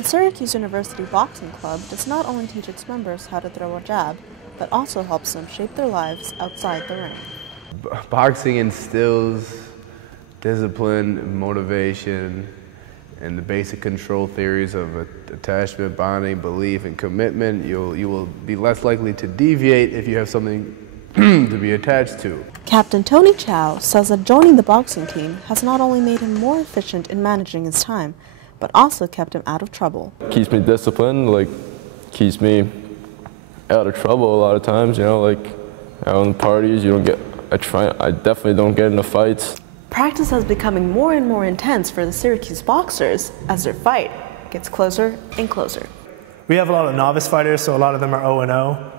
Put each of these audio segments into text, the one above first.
The Syracuse University Boxing Club does not only teach its members how to throw a jab, but also helps them shape their lives outside the ring. Boxing instills discipline, motivation, and the basic control theories of attachment, bonding, belief, and commitment. You will be less likely to deviate if you have something to be attached to. Captain Tony Chow says that joining the boxing team has not only made him more efficient in managing his time, but also kept him out of trouble. Keeps me disciplined, keeps me out of trouble a lot of times, out in parties, I definitely don't get into fights. Practice is becoming more and more intense for the Syracuse boxers as their fight gets closer and closer. We have a lot of novice fighters, so a lot of them are 0-0.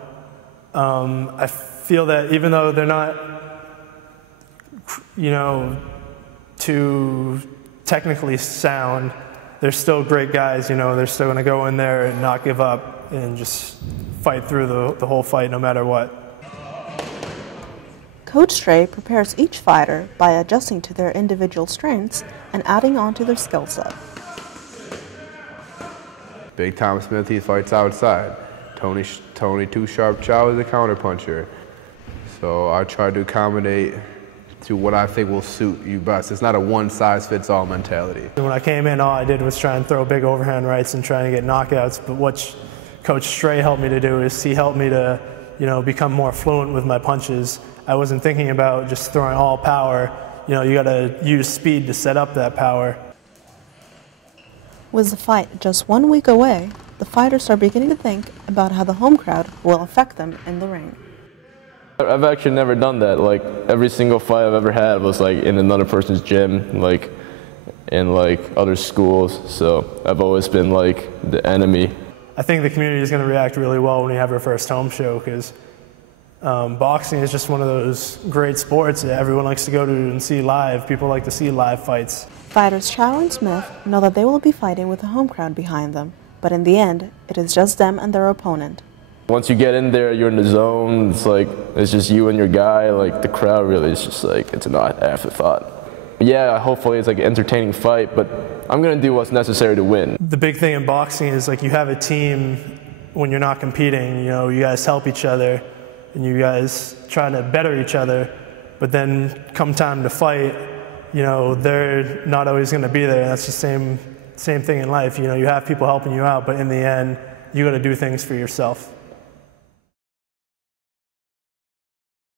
I feel that even though they're not, too technically sound, they're still great guys. They're still going to go in there and not give up and just fight through the whole fight no matter what. Coach Stray prepares each fighter by adjusting to their individual strengths and adding on to their skill set. Big Tom Smith, he fights outside. Tony Too Sharp Chow is a counterpuncher. So I try to accommodate to what I think will suit you best. It's not a one-size-fits-all mentality. When I came in, all I did was try and throw big overhand rights and try to get knockouts. But what Coach Stray helped me to do is he helped me to, become more fluent with my punches. I wasn't thinking about just throwing all power. You got to use speed to set up that power. With the fight just 1 week away, the fighters are beginning to think about how the home crowd will affect them in the ring. I've actually never done that. Every single fight I've ever had was in another person's gym, in other schools. So I've always been the enemy. I think the community is going to react really well when we have our first home show, because boxing is just one of those great sports that everyone likes to go to and see live. People like to see live fights. Fighters Chow and Smith know that they will be fighting with a home crowd behind them, but in the end, it is just them and their opponent. Once you get in there, you're in the zone. It's just you and your guy. The crowd really is just it's an afterthought. Yeah, hopefully it's an entertaining fight, but I'm gonna do what's necessary to win. The big thing in boxing is you have a team when you're not competing. You guys help each other, and you guys try to better each other. But then come time to fight, they're not always going to be there. That's the same thing in life. You have people helping you out, but in the end, you got to do things for yourself.